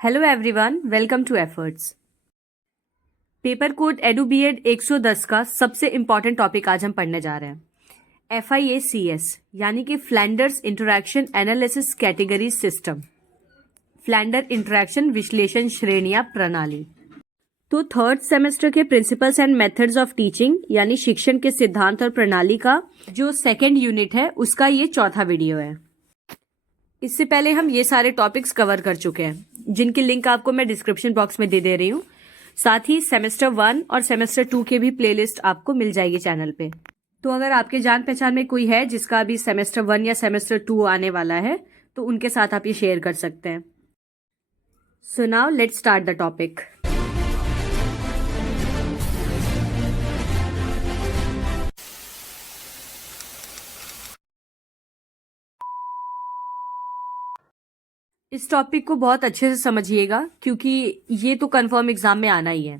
Hello everyone, welcome to efforts. Paper code EDU B Ed 110 का सबसे important topic आज हम पढ़ने जा रहे हैं। FIACS यानी कि Flanders interaction analysis category system, Flanders interaction विश्लेषण श्रेणियां प्रणाली। तो थर्ड सेमेस्टर के principles and methods of teaching यानी शिक्षण के सिद्धांत और प्रणाली का जो सेकेंड यूनिट है उसका ये चौथा वीडियो है। इससे पहले हम ये सारे टॉपिक्स कवर कर चुके हैं, जिनकी लिंक आपको मैं डिस्क्रिप्शन बॉक्स में दे रही हूँ। साथ ही सेमेस्टर 1 और सेमेस्टर 2 के भी प्लेलिस्ट आपको मिल जाएगी चैनल पे। तो अगर आपके जान पहचान में कोई है जिसका अभी सेमेस्टर 1 या सेमेस्टर 2 आने वाला है तो उनके साथ आप ये शेयर कर सकते हैं। So now let's start the topic. इस टॉपिक को बहुत अच्छे से समझिएगा क्योंकि ये तो कंफर्म एग्जाम में आना ही है।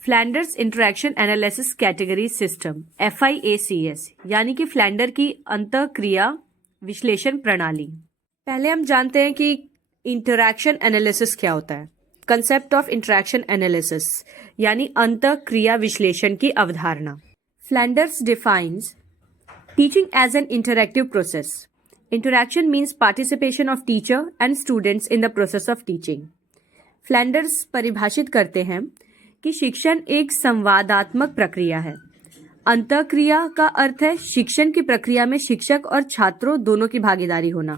Flanders interaction analysis category system FIACS यानी कि फ्लैंडर की अंतःक्रिया विश्लेषण प्रणाली। पहले हम जानते हैं कि इंटरैक्शन एनालिसिस क्या होता है। कंसेप्ट ऑफ इंटरैक्शन एनालिसिस यानी अंतःक्रिया विश्लेषण की अवधारणा। Flanders defines teaching as an interactive process. Interaction means participation of teacher and students in the process of teaching. Flanders परिभाषित करते हैं कि शिक्षण एक संवादात्मक प्रक्रिया है। अंतःक्रिया का अर्थ है शिक्षण की प्रक्रिया में शिक्षक और छात्रों दोनों की भागीदारी होना।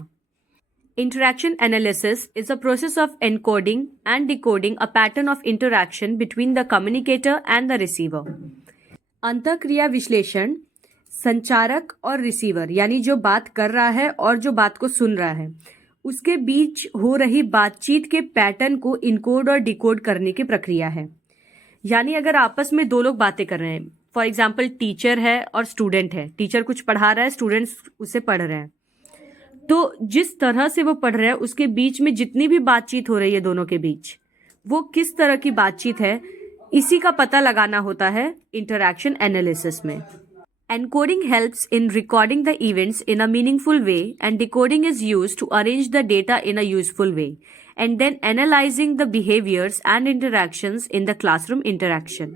Interaction analysis is a process of encoding and decoding a pattern of interaction between the communicator and the receiver. अंतःक्रिया विश्लेषण संचारक और रिसीवर यानी जो बात कर रहा है और जो बात को सुन रहा है उसके बीच हो रही बातचीत के पैटर्न को इनकोड और डिकोड करने की प्रक्रिया है। यानी अगर आपस में दो लोग बातें कर रहे हैं, फॉर एग्जाम्पल टीचर है और स्टूडेंट है, टीचर कुछ पढ़ा रहा है, स्टूडेंट्स उसे पढ़ रहे हैं, तो जिस तरह से वो पढ़ रहे हैं उसके बीच में जितनी भी बातचीत हो रही है दोनों के बीच, वो किस तरह की बातचीत है, इसी का पता लगाना होता है इंटरैक्शन एनालिसिस में। Encoding helps in recording the events in a meaningful way and decoding is used to arrange the data in a useful way and then analyzing the behaviors and interactions in the classroom interaction.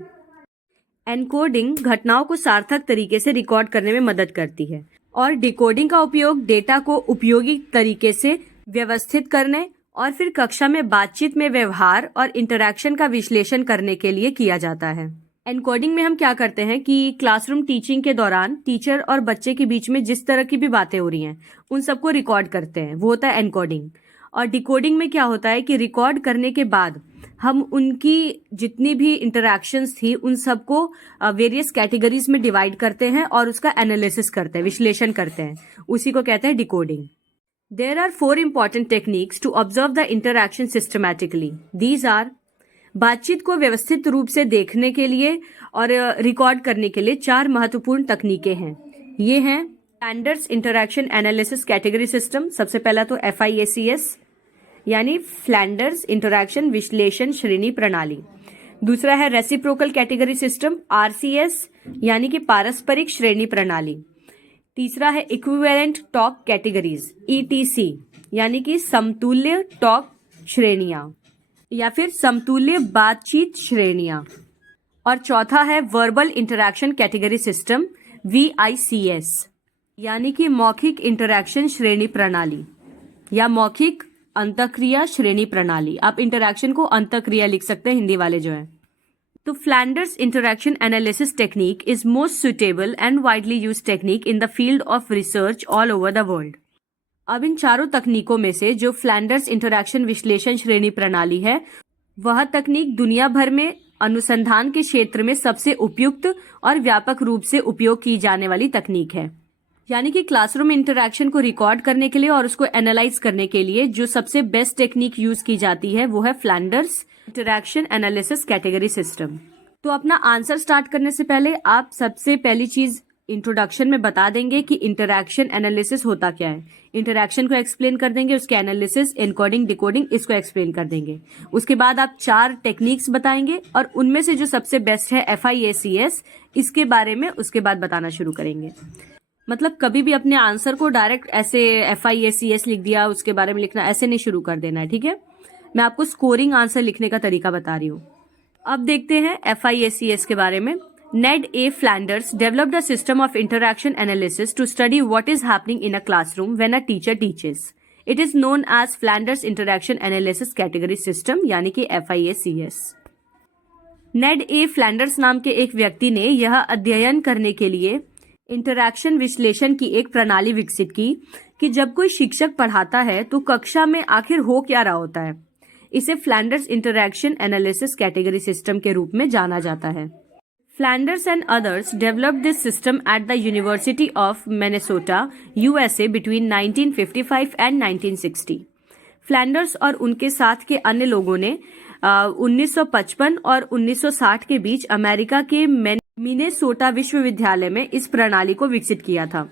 Encoding घटनाओं को सार्थक तरीके से record करने में मदद करती है और डिकोडिंग का उपयोग डेटा को उपयोगी तरीके से व्यवस्थित करने और फिर कक्षा में बातचीत में व्यवहार और इंटरैक्शन का विश्लेषण करने के लिए किया जाता है। एनकोडिंग में हम क्या करते हैं कि क्लासरूम टीचिंग के दौरान टीचर और बच्चे के बीच में जिस तरह की भी बातें हो रही हैं उन सबको रिकॉर्ड करते हैं, वो होता है एनकोडिंग। और डिकोडिंग में क्या होता है कि रिकॉर्ड करने के बाद हम उनकी जितनी भी इंटरैक्शंस थी उन सबको वेरियस कैटेगरीज में डिवाइड करते हैं और उसका एनालिसिस करते हैं, विश्लेषण करते हैं, उसी को कहते हैं decoding. There are 4 important techniques to observe the interaction systematically. These are बातचीत को व्यवस्थित रूप से देखने के लिए और रिकॉर्ड करने के लिए 4 महत्वपूर्ण तकनीकें हैं। ये हैं Flanders interaction analysis category system, सबसे पहला तो FIACS यानी फ्लैंडर्स इंटरैक्शन विश्लेषण श्रेणी प्रणाली। दूसरा है रेसिप्रोकल कैटेगरी सिस्टम RCS यानी कि पारस्परिक श्रेणी प्रणाली। तीसरा है इक्विवेलेंट टॉक कैटेगरीज ETC यानी कि समतुल्य टॉक श्रेणियां या फिर समतुल्य बातचीत श्रेणियां। और चौथा है verbal interaction category system VICS यानी कि मौखिक इंटरैक्शन श्रेणी प्रणाली या मौखिक अंतःक्रिया श्रेणी प्रणाली। आप इंटरैक्शन को अंतःक्रिया लिख सकते हैं, हिंदी वाले जो हैं। तो Flanders interaction analysis technique is most suitable and widely use technique in the field of research all over the world. अब इन चारों तकनीकों में से जो फ्लैंडर्स इंटरैक्शन विश्लेषण श्रेणी प्रणाली है वह तकनीक दुनिया भर में अनुसंधान के क्षेत्र में सबसे उपयुक्त और व्यापक रूप से उपयोग की जाने वाली तकनीक है। यानी कि क्लासरूम इंटरैक्शन को रिकॉर्ड करने के लिए और उसको एनालाइज करने के लिए जो सबसे बेस्ट टेक्निक यूज की जाती है वो है Flanders interaction analysis category system. तो अपना आंसर स्टार्ट करने से पहले आप सबसे पहली चीज इंट्रोडक्शन में बता देंगे कि इंटरैक्शन एनालिसिस होता क्या है। इंटरैक्शन को एक्सप्लेन कर देंगे, उसके एनालिसिस, एनकोडिंग, डिकोडिंग इसको एक्सप्लेन कर देंगे। उसके बाद आप 4 टेक्निक्स बताएंगे और उनमें से जो सबसे बेस्ट है FIACS, इसके बारे में उसके बाद बताना शुरू करेंगे। मतलब कभी भी अपने आंसर को डायरेक्ट ऐसे FIACS लिख दिया उसके बारे में लिखना ऐसे नहीं शुरू कर देना है, ठीक है। मैं आपको स्कोरिंग आंसर लिखने का तरीका बता रही हूँ। अब देखते हैं FIACS के बारे में। Ned A. Flanders developed a system of interaction analysis to study what is happening in a classroom when a teacher teaches. It is known as Flanders Interaction Analysis Category System यानी कि FIACS। नेड ए Flanders नाम के एक व्यक्ति ने यह अध्ययन करने के लिए इंटरैक्शन विश्लेषण की एक प्रणाली विकसित की कि जब कोई शिक्षक पढ़ाता है तो कक्षा में आखिर हो क्या रहा होता है। इसे Flanders interaction analysis category system के रूप में जाना जाता है। Flanders and others developed this system at the University of Minnesota, USA between 1955 and 1960. Flanders और उनके साथ के अन्य लोगों ने 1955 और 1960 के बीच अमेरिका के मिनेसोटा विश्वविद्यालय में इस प्रणाली को विकसित किया था।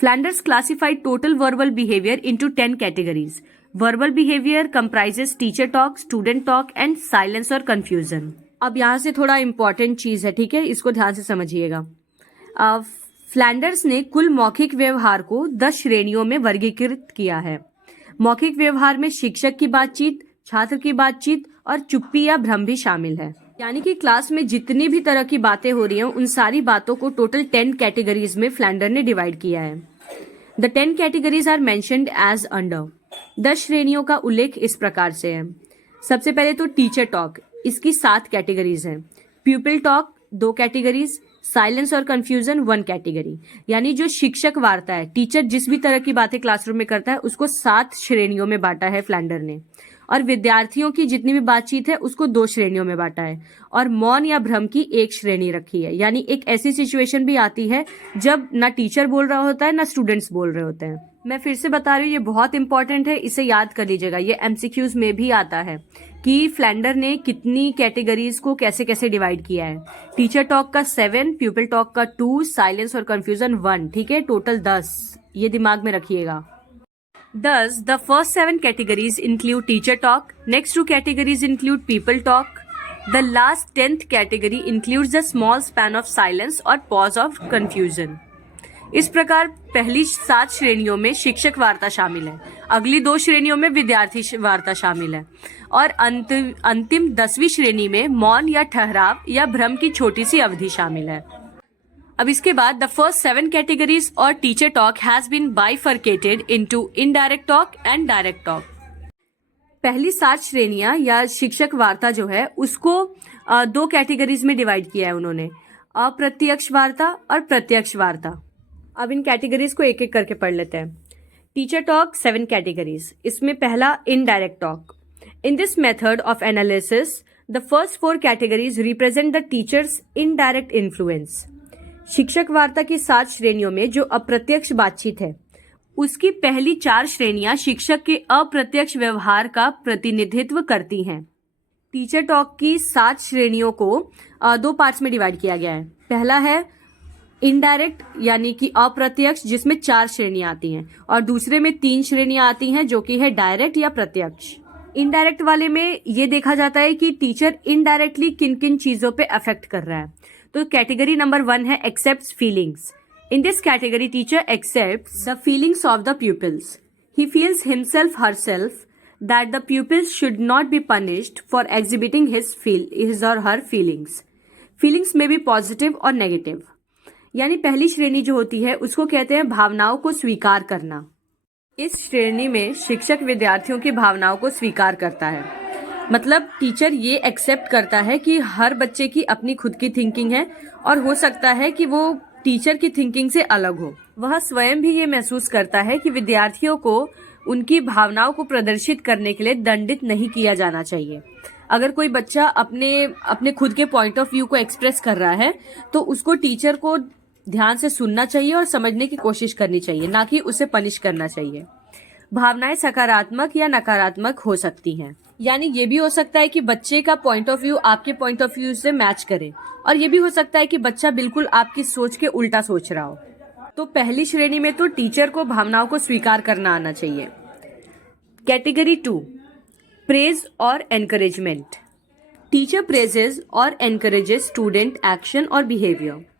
Flanders classified total verbal behaviour into 10 categories. Verbal behaviour comprises teacher talk, student talk and silence और कंफ्यूजन। अब यहाँ से थोड़ा इंपॉर्टेंट चीज है, ठीक है, इसको ध्यान से समझिएगा। फ्लैंडर्स ने कुल मौखिक व्यवहार को 10 श्रेणियों में वर्गीकृत किया है। मौखिक व्यवहार में शिक्षक की बातचीत, छात्र की बातचीत और चुप्पी या भ्रम भी शामिल है। यानी कि क्लास में जितनी भी तरह की बातें हो रही हैं उन सारी बातों को टोटल 10 कैटेगरीज में फ्लैंडर ने डिवाइड किया है। The 10 categories are mentioned as under. 10 श्रेणियों का उल्लेख इस प्रकार से है। सबसे पहले तो टीचर टॉक, इसकी 7 कैटेगरीज हैं। प्यूपिल टॉक 2 कैटेगरीज, साइलेंस और कंफ्यूजन 1 कैटेगरी। यानी जो शिक्षक वार्ता है, टीचर जिस भी तरह की बातें क्लासरूम में करता है उसको 7 श्रेणियों में बांटा है फ्लैंडर ने। और विद्यार्थियों की जितनी भी बातचीत है उसको 2 श्रेणियों में बांटा है। और मौन या भ्रम की 1 श्रेणी रखी है। यानी एक ऐसी सिचुएशन भी आती है जब ना टीचर बोल रहा होता है ना स्टूडेंट्स बोल रहे होते हैं। मैं फिर से बता रही हूँ, ये बहुत इंपॉर्टेंट है, इसे याद कर लीजिएगा। ये MCQs में भी आता है कि फ्लैंडर ने कितनी कैटेगरीज को कैसे कैसे डिवाइड किया है। टीचर टॉक का 7, प्यूपिल टॉक का 2, साइलेंस और कंफ्यूजन 1, ठीक है, टोटल 10। ये दिमाग में रखिएगा। Thus, the first 7 categories include teacher talk, next 2 categories include people talk, the last 10th category includes the small span of silence or pause of confusion. इस प्रकार पहली 7 श्रेणियों में शिक्षक वार्ता शामिल है, अगली 2 श्रेणियों में विद्यार्थी वार्ता शामिल है और अंतिम 10वीं श्रेणी में मौन या ठहराव या भ्रम की छोटी सी अवधि शामिल है। अब इसके बाद द फर्स्ट 7 कैटेगरीज और teacher talk has been bifurcated into indirect talk and direct talk. पहली 7 श्रेणियां या शिक्षक वार्ता जो है उसको 2 कैटेगरीज में डिवाइड किया है उन्होंने, अप्रत्यक्ष वार्ता और प्रत्यक्ष वार्ता। अब इन कैटेगरीज को एक एक करके पढ़ लेते हैं। Teacher talk 7 categories. इसमें पहला indirect talk. In this method of analysis the first 4 categories represent the teachers indirect influence. शिक्षक वार्ता की 7 श्रेणियों में जो अप्रत्यक्ष बातचीत है उसकी पहली 4 श्रेणियां शिक्षक के अप्रत्यक्ष व्यवहार का प्रतिनिधित्व करती हैं। टीचर टॉक की 7 श्रेणियों को 2 पार्ट्स में डिवाइड किया गया है। पहला है इनडायरेक्ट यानी कि अप्रत्यक्ष, जिसमें 4 श्रेणियां आती हैं, और दूसरे में 3 श्रेणियां आती हैं जो कि है डायरेक्ट या प्रत्यक्ष। इनडायरेक्ट वाले में ये देखा जाता है कि टीचर इनडायरेक्टली किन किन चीजों पे अफेक्ट कर रहा है। तो कैटेगरी नंबर 1 है accepts feelings. In this category teacher accepts the feelings of the pupils. He feels himself herself that the pupils should not be punished for exhibiting his और हर फीलिंग्स। फीलिंग्स में भी positive और negative. यानी पहली श्रेणी जो होती है उसको कहते हैं भावनाओं को स्वीकार करना। इस श्रेणी में शिक्षक विद्यार्थियों की भावनाओं को स्वीकार करता है। मतलब टीचर ये एक्सेप्ट करता है कि हर बच्चे की अपनी खुद की थिंकिंग है और हो सकता है कि वो टीचर की थिंकिंग से अलग हो। वह स्वयं भी ये महसूस करता है कि विद्यार्थियों को उनकी भावनाओं को प्रदर्शित करने के लिए दंडित नहीं किया जाना चाहिए। अगर कोई बच्चा अपने खुद के पॉइंट ऑफ व्यू को एक्सप्रेस कर रहा है तो उसको टीचर को ध्यान से सुनना चाहिए और समझने की कोशिश करनी चाहिए, ना कि उसे पनिश करना चाहिए। भावनाएं सकारात्मक या नकारात्मक हो सकती हैं। यानी ये भी हो सकता है कि बच्चे का पॉइंट ऑफ व्यू आपके पॉइंट ऑफ व्यू से मैच करे, और ये भी हो सकता है कि बच्चा बिल्कुल आपकी सोच के उल्टा सोच रहा हो। तो पहली श्रेणी में तो टीचर को भावनाओं को स्वीकार करना आना चाहिए। कैटेगरी 2 प्रेज और एनकरेजमेंट। टीचर प्रेजेस और एनकरेजेस स्टूडेंट एक्शन और behaviour.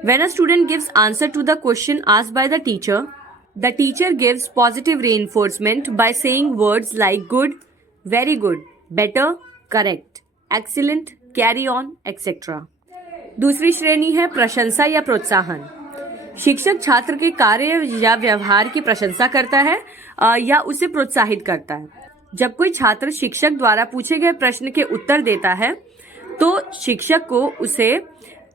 When a student gives answer to the question asked by the teacher gives positive reinforcement by saying words like good, very good, better, correct, excellent, carry on, etcetera. दूसरी श्रेणी है प्रशंसा या प्रोत्साहन। शिक्षक छात्र के कार्य या व्यवहार की प्रशंसा करता है या उसे प्रोत्साहित करता है। जब कोई छात्र शिक्षक द्वारा पूछे गए प्रश्न के उत्तर देता है तो शिक्षक को उसे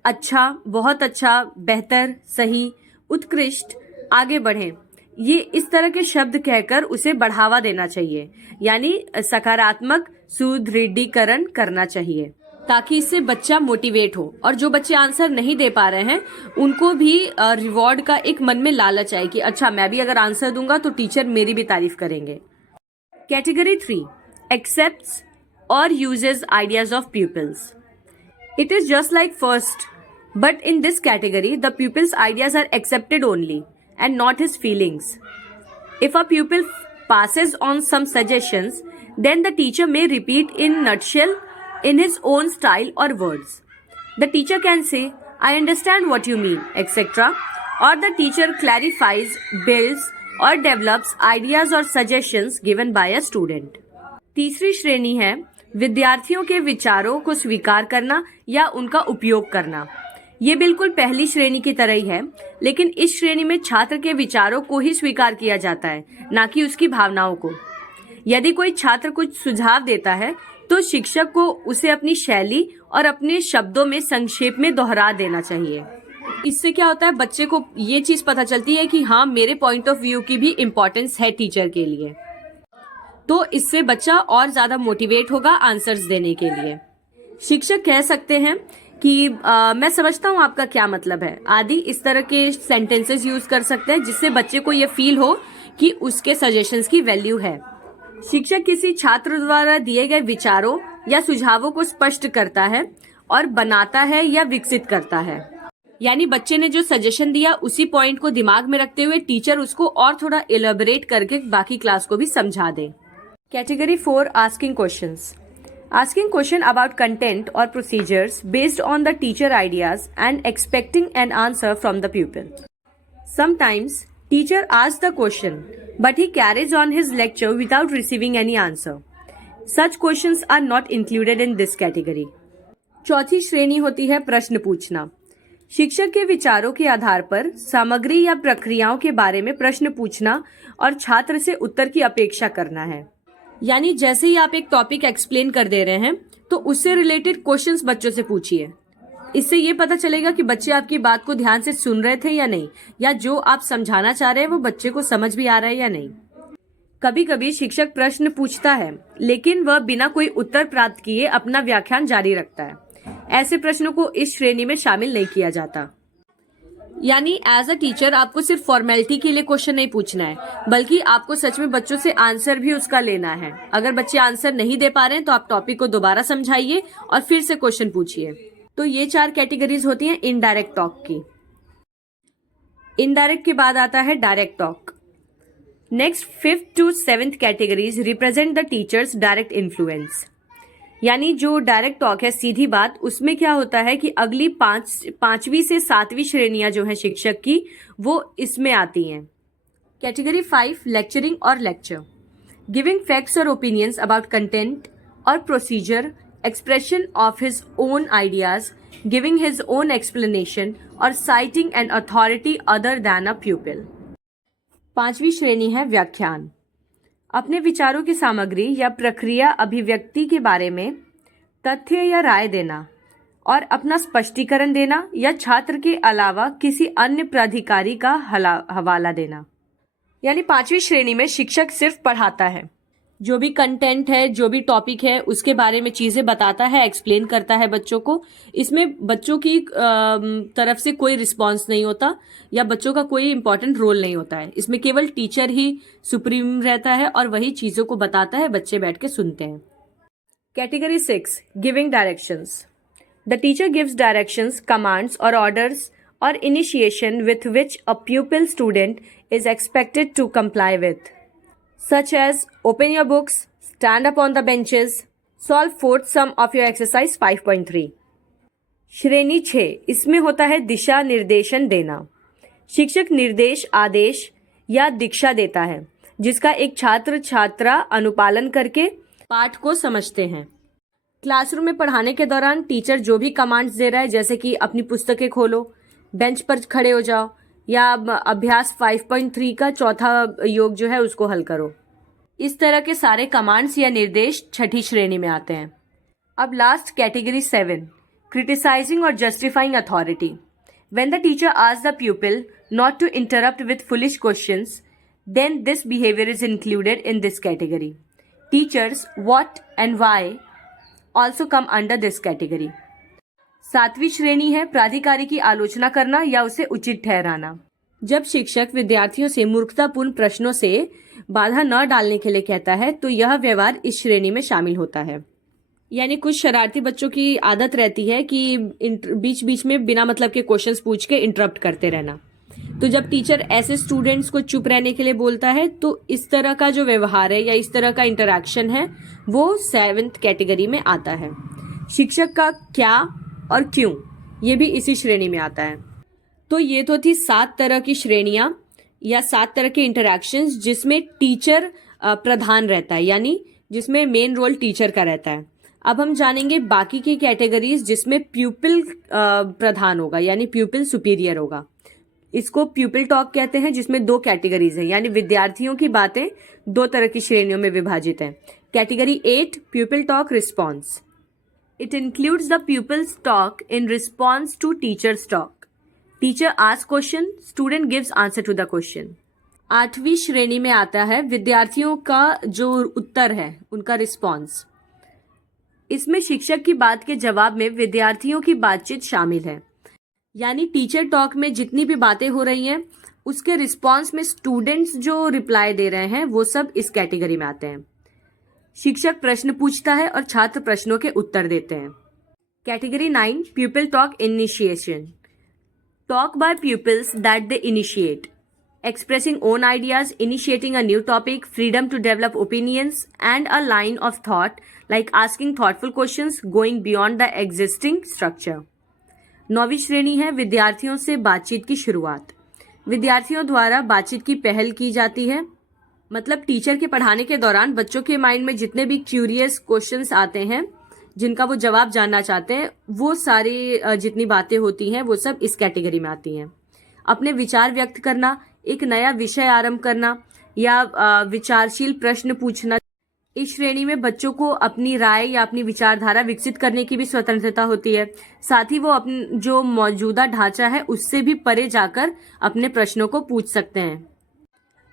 अच्छा, बहुत अच्छा, बेहतर, सही, उत्कृष्ट, आगे बढ़ें, ये इस तरह के शब्द कहकर उसे बढ़ावा देना चाहिए, यानी सकारात्मक सुदृढ़ीकरण करना चाहिए, ताकि इससे बच्चा मोटिवेट हो। और जो बच्चे आंसर नहीं दे पा रहे हैं उनको भी रिवॉर्ड का एक मन में लालच आए कि अच्छा, मैं भी अगर आंसर दूंगा तो टीचर मेरी भी तारीफ करेंगे। कैटेगरी 3, एक्सेप्ट्स और uses ideas of pupils. It is just like first, but in this category, the pupil's ideas are accepted only and not his feelings. If a pupil passes on some suggestions, then the teacher may repeat in nutshell in his own style or words. The teacher can say, I understand what you mean, etc. Or the teacher clarifies, builds or develops ideas or suggestions given by a student. तीसरी श्रेणी है विद्यार्थियों के विचारों को स्वीकार करना या उनका उपयोग करना। ये बिल्कुल पहली श्रेणी की तरह ही है, लेकिन इस श्रेणी में छात्र के विचारों को ही स्वीकार किया जाता है, ना कि उसकी भावनाओं को। यदि कोई छात्र कुछ सुझाव देता है तो शिक्षक को उसे अपनी शैली और अपने शब्दों में संक्षेप में दोहरा देना चाहिए। इससे क्या होता है, बच्चे को ये चीज पता चलती है कि हाँ, मेरे पॉइंट ऑफ व्यू की भी इम्पोर्टेंस है टीचर के लिए। तो इससे बच्चा और ज्यादा मोटिवेट होगा आंसर्स देने के लिए। शिक्षक कह सकते हैं कि मैं समझता हूँ आपका क्या मतलब है, आदि इस तरह के सेंटेंसेस यूज कर सकते हैं जिससे बच्चे को ये फील हो कि उसके सजेशंस की वैल्यू है। शिक्षक किसी छात्र द्वारा दिए गए विचारों या सुझावों को स्पष्ट करता है और बनाता है या विकसित करता है। यानी बच्चे ने जो सजेशन दिया उसी पॉइंट को दिमाग में रखते हुए टीचर उसको और थोड़ा एलेबोरेट करके बाकी क्लास को भी समझा दे। Category 4, asking questions. Asking question about content or procedures based on the teacher ideas and expecting an answer from the pupil. Sometimes teacher asks the question, but he carries on his lecture without receiving any answer. Such questions are not included in this category. चौथी श्रेणी होती है प्रश्न पूछना। शिक्षक के विचारों के आधार पर सामग्री या प्रक्रियाओं के बारे में प्रश्न पूछना और छात्र से उत्तर की अपेक्षा करना है। यानी जैसे ही आप एक टॉपिक एक्सप्लेन कर दे रहे हैं तो उससे रिलेटेड क्वेश्चंस बच्चों से पूछिए। इससे ये पता चलेगा कि बच्चे आपकी बात को ध्यान से सुन रहे थे या नहीं, या जो आप समझाना चाह रहे हैं वो बच्चे को समझ भी आ रहा है या नहीं। कभी कभी शिक्षक प्रश्न पूछता है लेकिन वह बिना कोई उत्तर प्राप्त किए अपना व्याख्यान जारी रखता है। ऐसे प्रश्नों को इस श्रेणी में शामिल नहीं किया जाता। यानी एज अ टीचर आपको सिर्फ फॉर्मेलिटी के लिए क्वेश्चन नहीं पूछना है, बल्कि आपको सच में बच्चों से आंसर भी उसका लेना है। अगर बच्चे आंसर नहीं दे पा रहे हैं तो आप टॉपिक को दोबारा समझाइए और फिर से क्वेश्चन पूछिए। तो ये 4 कैटेगरीज होती हैं इनडायरेक्ट टॉक की। इनडायरेक्ट के बाद आता है direct talk. Next 5th to 7th categories represent the teachers direct influence. यानी जो डायरेक्ट टॉक है, सीधी बात, उसमें क्या होता है कि अगली 5वीं से 7वीं श्रेणियां जो है शिक्षक की, वो इसमें आती हैं। कैटेगरी 5, लेक्चरिंग और लेक्चर। गिविंग फैक्ट्स और ओपिनियंस अबाउट कंटेंट और procedure, expression of his own ideas, giving his own explanation और citing an authority other than a pupil. 5वीं श्रेणी है व्याख्यान। अपने विचारों की सामग्री या प्रक्रिया अभिव्यक्ति के बारे में तथ्य या राय देना और अपना स्पष्टीकरण देना या छात्र के अलावा किसी अन्य प्राधिकारी का हवाला देना। यानी 5वीं श्रेणी में शिक्षक सिर्फ पढ़ाता है, जो भी कंटेंट है, जो भी टॉपिक है, उसके बारे में चीजें बताता है, एक्सप्लेन करता है बच्चों को। इसमें बच्चों की तरफ से कोई रिस्पॉन्स नहीं होता या बच्चों का कोई इंपॉर्टेंट रोल नहीं होता है। इसमें केवल टीचर ही सुप्रीम रहता है और वही चीजों को बताता है, बच्चे बैठ के सुनते हैं। Category 6, giving directions. The teacher gives directions, commands और ऑर्डर्स और initiation with which a pupil student is expected to comply with, such as open your books, stand up on the benches, solve fourth sum of your exercise 5.3. श्रेणी 6, इसमें होता है दिशा निर्देशन देना। शिक्षक निर्देश, आदेश या दीक्षा देता है जिसका एक छात्र छात्रा अनुपालन करके पाठ को समझते हैं। क्लासरूम में पढ़ाने के दौरान टीचर जो भी कमांड्स दे रहा है, जैसे कि अपनी पुस्तकें खोलो, बेंच पर खड़े हो जाओ, या अभ्यास 5.3 का चौथा योग जो है उसको हल करो, इस तरह के सारे कमांड्स या निर्देश छठी श्रेणी में आते हैं। अब लास्ट कैटेगरी 7, क्रिटिसाइजिंग और justifying authority. When the teacher asks the pupil not to interrupt with foolish questions, then this behavior is included in this category. Teachers, what and why also come under this category. 7वीं श्रेणी है प्राधिकारी की आलोचना करना या उसे उचित ठहराना। जब शिक्षक विद्यार्थियों से मूर्खतापूर्ण प्रश्नों से बाधा न डालने के लिए कहता है तो यह व्यवहार इस श्रेणी में शामिल होता है। यानी कुछ शरारती बच्चों की आदत रहती है कि बीच बीच में बिना मतलब के क्वेश्चंस पूछ के इंटरप्ट करते रहना। तो जब टीचर ऐसे स्टूडेंट्स को चुप रहने के लिए बोलता है तो इस तरह का जो व्यवहार है या इस तरह का इंटरैक्शन है वो 7th कैटेगरी में आता है। शिक्षक का क्या और क्यों, ये भी इसी श्रेणी में आता है। तो ये तो थी 7 तरह की श्रेणियां या 7 तरह के इंटरैक्शंस जिसमें टीचर प्रधान रहता है, यानी जिसमें मेन रोल टीचर का रहता है। अब हम जानेंगे बाकी की कैटेगरीज जिसमें प्यूपिल प्रधान होगा, यानी प्यूपिल सुपीरियर होगा। इसको प्यूपिल टॉक कहते हैं, जिसमें 2 कैटेगरीज हैं, यानी विद्यार्थियों की बातें 2 तरह की श्रेणियों में विभाजित हैं। Category 8, pupil talk response. It includes the pupils talk in response to teachers talk. Teacher ask question, student gives answer to the question. 8वीं श्रेणी में आता है विद्यार्थियों का जो उत्तर है उनका रिस्पॉन्स। इसमें शिक्षक की बात के जवाब में विद्यार्थियों की बातचीत शामिल है, यानी टीचर टॉक में जितनी भी बातें हो रही हैं उसके रिस्पॉन्स में स्टूडेंट्स जो रिप्लाई दे रहे हैं वो सब इस कैटेगरी में आते हैं। शिक्षक प्रश्न पूछता है और छात्र प्रश्नों के उत्तर देते हैं। Category 9, प्यूपिल talk initiation. Talk bye pupils that they initiate, expressing own ideas, initiating a new topic, freedom to develop opinions, and a line of thought like asking thoughtful questions, going beyond the existing structure. 9वीं श्रेणी है विद्यार्थियों से बातचीत की शुरुआत। विद्यार्थियों द्वारा बातचीत की पहल की जाती है, मतलब टीचर के पढ़ाने के दौरान बच्चों के माइंड में जितने भी क्यूरियस क्वेश्चंस आते हैं जिनका वो जवाब जानना चाहते हैं, वो सारी जितनी बातें होती हैं वो सब इस कैटेगरी में आती हैं। अपने विचार व्यक्त करना, एक नया विषय आरंभ करना या विचारशील प्रश्न पूछना, इस श्रेणी में बच्चों को अपनी राय या अपनी विचारधारा विकसित करने की भी स्वतंत्रता होती है। साथ ही वो अपने जो मौजूदा ढांचा है उससे भी परे जाकर अपने प्रश्नों को पूछ सकते हैं।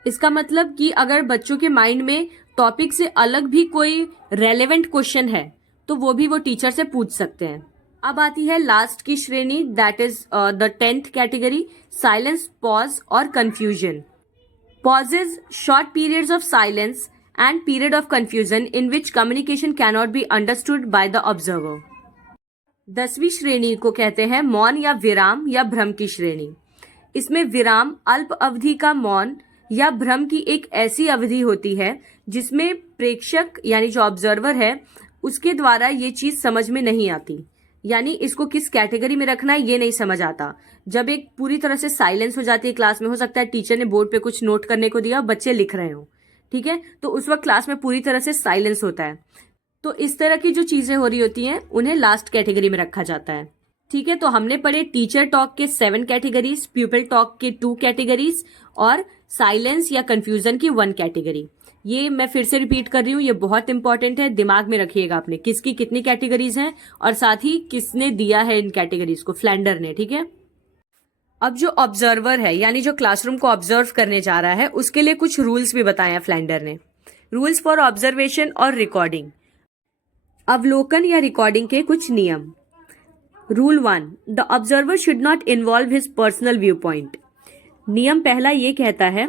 इसका मतलब कि अगर बच्चों के माइंड में टॉपिक से अलग भी कोई रेलेवेंट क्वेश्चन है तो वो भी वो टीचर से पूछ सकते हैं। अब आती है लास्ट की श्रेणी, that is the 10th category, silence, pause और confusion. Pauses, short periods of silence and period of confusion in which communication cannot be understood by the observer. 10वीं श्रेणी को कहते हैं मौन या विराम या भ्रम की श्रेणी। इसमें विराम अल्प अवधि का मौन या भ्रम की एक ऐसी अवधि होती है जिसमें प्रेक्षक यानी जो ऑब्जर्वर है उसके द्वारा ये चीज समझ में नहीं आती, यानी इसको किस कैटेगरी में रखना है ये नहीं समझ आता। जब एक पूरी तरह से साइलेंस हो जाती है क्लास में, हो सकता है टीचर ने बोर्ड पे कुछ नोट करने को दिया, बच्चे लिख रहे हो, ठीक है, तो उस वक्त क्लास में पूरी तरह से साइलेंस होता है। तो इस तरह की जो चीजें हो रही होती हैं उन्हें लास्ट कैटेगरी में रखा जाता है। ठीक है, तो हमने पढ़े टीचर टॉक के 7 कैटेगरीज, प्यूपिल टॉक के 2 कैटेगरीज और साइलेंस या कंफ्यूजन की 1 कैटेगरी। ये मैं फिर से रिपीट कर रही हूँ, ये बहुत इंपॉर्टेंट है, दिमाग में रखिएगा आपने किसकी कितनी कैटेगरीज हैं और साथ ही किसने दिया है इन कैटेगरीज को, फ्लैंडर ने। ठीक है, अब जो ऑब्जर्वर है यानी जो क्लासरूम को ऑब्जर्व करने जा रहा है उसके लिए कुछ रूल्स भी बताए हैं फ्लैंडर ने। रूल्स फॉर ऑब्जर्वेशन और रिकॉर्डिंग, अवलोकन या रिकॉर्डिंग के कुछ नियम। Rule 1, the observer should not involve his personal view point. नियम पहला ये कहता है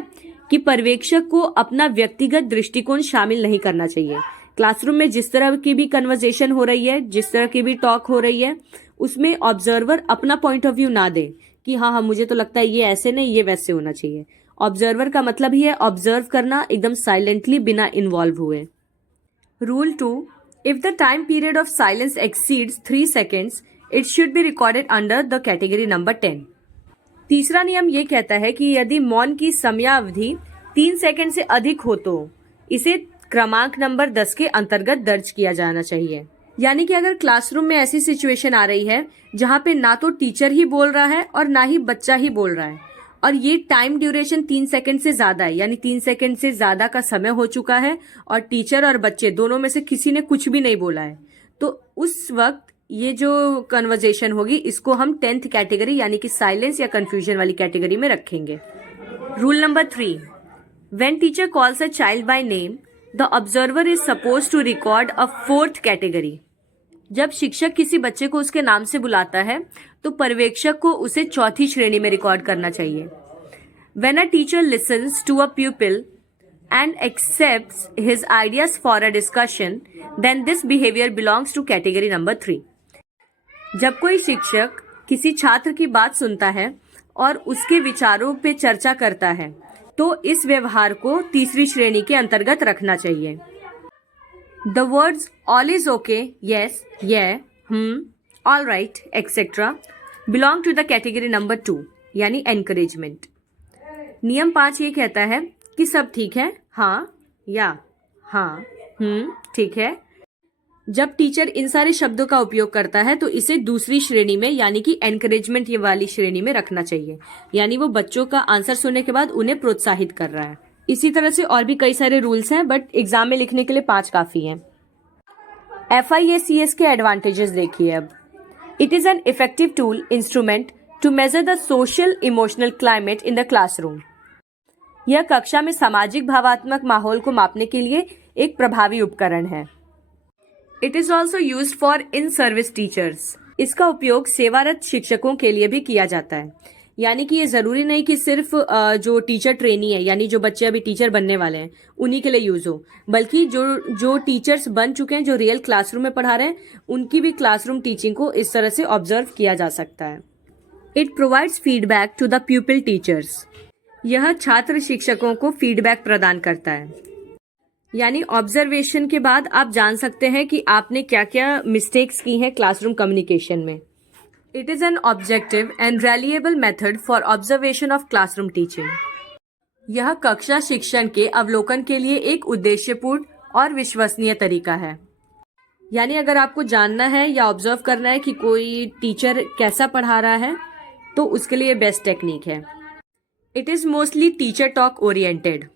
कि पर्यवेक्षक को अपना व्यक्तिगत दृष्टिकोण शामिल नहीं करना चाहिए। क्लासरूम में जिस तरह की भी कन्वर्सेशन हो रही है, जिस तरह की भी टॉक हो रही है, उसमें ऑब्जर्वर अपना पॉइंट ऑफ व्यू ना दे कि हाँ मुझे तो लगता है ये ऐसे नहीं, ये वैसे होना चाहिए। ऑब्जर्वर का मतलब ही है ऑब्जर्व करना एकदम साइलेंटली बिना इन्वॉल्व हुए। Rule 2, if the time period of silence exceeds 3 seconds, it should be recorded under the category number 10। तीसरा नियम ये कहता है कि यदि मौन की समयावधि 3 सेकंड से अधिक हो तो इसे क्रमांक नंबर 10 के अंतर्गत दर्ज किया जाना चाहिए। यानी कि अगर क्लासरूम में ऐसी सिचुएशन आ रही है जहाँ पे ना तो टीचर ही बोल रहा है और ना ही बच्चा ही बोल रहा है, और ये टाइम ड्यूरेशन 3 सेकंड से ज्यादा है, यानी 3 सेकंड से ज्यादा का समय हो चुका है और टीचर और बच्चे दोनों में से किसी ने कुछ भी नहीं बोला है, तो उस वक्त ये जो कन्वर्जेशन होगी इसको हम 10th कैटेगरी यानी कि साइलेंस या कंफ्यूजन वाली कैटेगरी में रखेंगे। Rule number 3, when teacher calls a child by name the observer is suppose to record a 4th category. जब शिक्षक किसी बच्चे को उसके नाम से बुलाता है तो पर्यवेक्षक को उसे 4थी श्रेणी में रिकॉर्ड करना चाहिए। When a teacher listens to a pupil and accepts his ideas for a discussion, then this behavior belongs to category number 3. जब कोई शिक्षक किसी छात्र की बात सुनता है और उसके विचारों पे चर्चा करता है तो इस व्यवहार को तीसरी श्रेणी के अंतर्गत रखना चाहिए। The words all is okay, yes, yeah, all right, etc. belong to the category number 2 यानी encouragement। नियम 5 ये कहता है कि सब ठीक है, हाँ या हाँ, ठीक है। जब टीचर इन सारे शब्दों का उपयोग करता है तो इसे दूसरी श्रेणी में यानी कि एनकरेजमेंट ये वाली श्रेणी में रखना चाहिए, यानी वो बच्चों का आंसर सुनने के बाद उन्हें प्रोत्साहित कर रहा है। इसी तरह से और भी कई सारे रूल्स हैं, बट एग्जाम में लिखने के लिए 5 काफी हैं। FIACS के एडवांटेजेस देखिए अब। It is an effective tool instrument to measure the social emotional climate in the classroom. यह कक्षा में सामाजिक भावात्मक माहौल को मापने के लिए एक प्रभावी उपकरण है। It is also used for in service teachers. इसका उपयोग सेवारत शिक्षकों के लिए भी किया जाता है, यानी कि ये जरूरी नहीं कि सिर्फ जो टीचर ट्रेनी है यानी जो बच्चे अभी टीचर बनने वाले हैं उन्हीं के लिए यूज हो, बल्कि जो टीचर्स बन चुके हैं, जो रियल क्लासरूम में पढ़ा रहे हैं, उनकी भी क्लासरूम टीचिंग को इस तरह से ऑब्जर्व किया जा सकता है। It provides feedback to the pupil teachers. यह छात्र शिक्षकों को फीडबैक प्रदान करता है, यानी ऑब्जर्वेशन के बाद आप जान सकते हैं कि आपने क्या क्या मिस्टेक्स की हैं क्लासरूम कम्युनिकेशन में। It is an objective and reliable method for observation of classroom teaching. यह कक्षा शिक्षण के अवलोकन के लिए एक उद्देश्यपूर्ण और विश्वसनीय तरीका है। यानी अगर आपको जानना है या ऑब्जर्व करना है कि कोई टीचर कैसा पढ़ा रहा है तो उसके लिए बेस्ट टेक्निक है। It is mostly teacher talk oriented.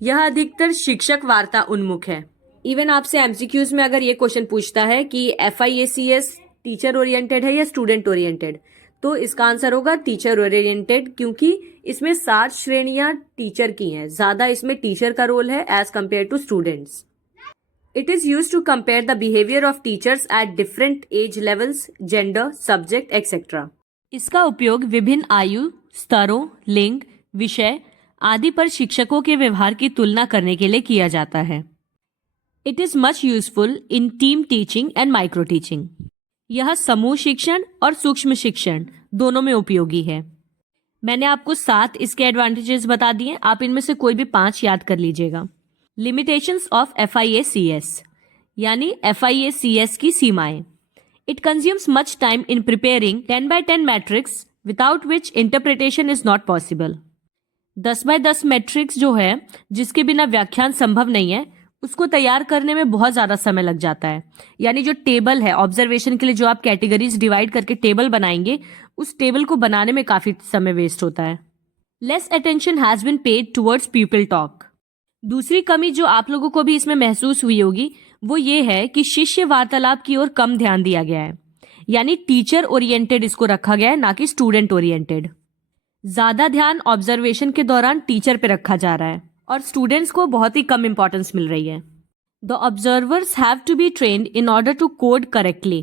यह अधिकतर शिक्षक वार्ता उन्मुख है। इवन आपसे एमसीक्यूज में अगर ये क्वेश्चन पूछता है कि FIACS टीचर ओरिएंटेड है या स्टूडेंट ओरिएंटेड, तो इसका आंसर होगा टीचर ओरिएंटेड, क्योंकि इसमें 7 श्रेणियां टीचर की हैं, ज्यादा इसमें टीचर का रोल है as compare to students. It is used to compare the behaviour of teachers at different age levels, gender, subject etcetera. इसका उपयोग विभिन्न आयु स्तरों, लिंग, विषय आदि पर शिक्षकों के व्यवहार की तुलना करने के लिए किया जाता है। It is much useful in team teaching and micro teaching. यह समूह शिक्षण और सूक्ष्म शिक्षण दोनों में उपयोगी है। मैंने आपको 7 इसके एडवांटेजेस बता दिए, आप इनमें से कोई भी 5 याद कर लीजिएगा। लिमिटेशंस ऑफ FIACS यानी FIACS की सीमाएं। It consumes much time in preparing 10x10 matrix without which interpretation is not possible. 10x10 matrix जो है, जिसके बिना व्याख्यान संभव नहीं है, उसको तैयार करने में बहुत ज्यादा समय लग जाता है। यानी जो टेबल है ऑब्जर्वेशन के लिए, जो आप कैटेगरीज डिवाइड करके टेबल बनाएंगे, उस टेबल को बनाने में काफी समय वेस्ट होता है। Less attention has been paid towards people talk. दूसरी कमी जो आप लोगों को भी इसमें महसूस हुई होगी वो ये है कि शिष्य वार्तालाप की ओर कम ध्यान दिया गया है, यानी टीचर ओरिएंटेड इसको रखा गया है, ना कि स्टूडेंट ओरिएंटेड। ज्यादा ध्यान ऑब्जर्वेशन के दौरान टीचर पे रखा जा रहा है और स्टूडेंट्स को बहुत ही कम इंपॉर्टेंस मिल रही है। The observers have to be trained in order to code correctly.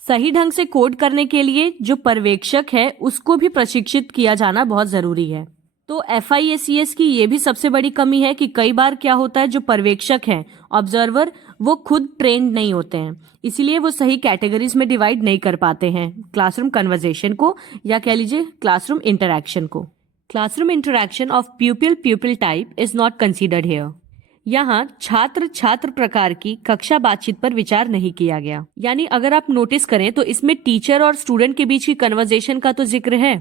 सही ढंग से कोड करने के लिए जो पर्यवेक्षक है उसको भी प्रशिक्षित किया जाना बहुत जरूरी है। तो FIACS की ये भी सबसे बड़ी कमी है कि कई बार क्या होता है, जो पर्यवेक्षक हैं ऑब्जर्वर, वो खुद ट्रेंड नहीं होते हैं, इसीलिए वो सही कैटेगरीज में डिवाइड नहीं कर पाते हैं क्लासरूम कन्वर्जेशन को, या कह लीजिए क्लासरूम इंटरैक्शन को। Classroom interaction of प्यूपिल type is not considered here. यहाँ छात्र छात्र प्रकार की कक्षा बातचीत पर विचार नहीं किया गया। यानी अगर आप नोटिस करें तो इसमें टीचर और स्टूडेंट के बीच की कन्वर्जेशन का तो जिक्र है,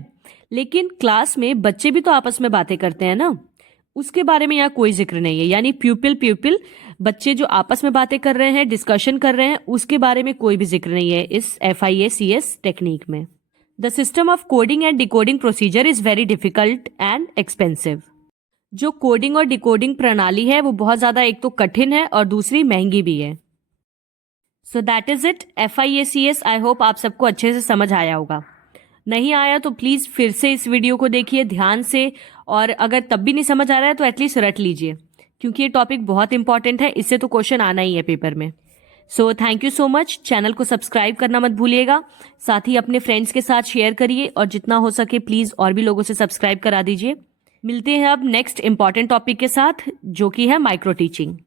लेकिन क्लास में बच्चे भी तो आपस में बातें करते हैं ना, उसके बारे में यहाँ कोई जिक्र नहीं है, यानी प्यूपिल बच्चे जो आपस में बातें कर रहे हैं, डिस्कशन कर रहे हैं, उसके बारे में कोई भी जिक्र नहीं है इस FIACS टेक्निक में। The system of coding and decoding procedure is very difficult and expensive. जो कोडिंग और डिकोडिंग प्रणाली है वो बहुत ज्यादा एक तो कठिन है और दूसरी महंगी भी है। So that is it FIACS। I hope आप सबको अच्छे से समझ आया होगा। नहीं आया तो प्लीज फिर से इस वीडियो को देखिए ध्यान से, और अगर तब भी नहीं समझ आ रहा है तो एटलीस्ट रट लीजिए, क्योंकि ये टॉपिक बहुत इंपॉर्टेंट है, इससे तो क्वेश्चन आना ही है पेपर में। So thank you so much. Channel को सब्सक्राइब करना मत भूलिएगा, साथ ही अपने फ्रेंड्स के साथ शेयर करिए, और जितना हो सके प्लीज और भी लोगों से सब्सक्राइब करा दीजिए। मिलते हैं अब नेक्स्ट इंपॉर्टेंट टॉपिक के साथ, जो कि है माइक्रो टीचिंग।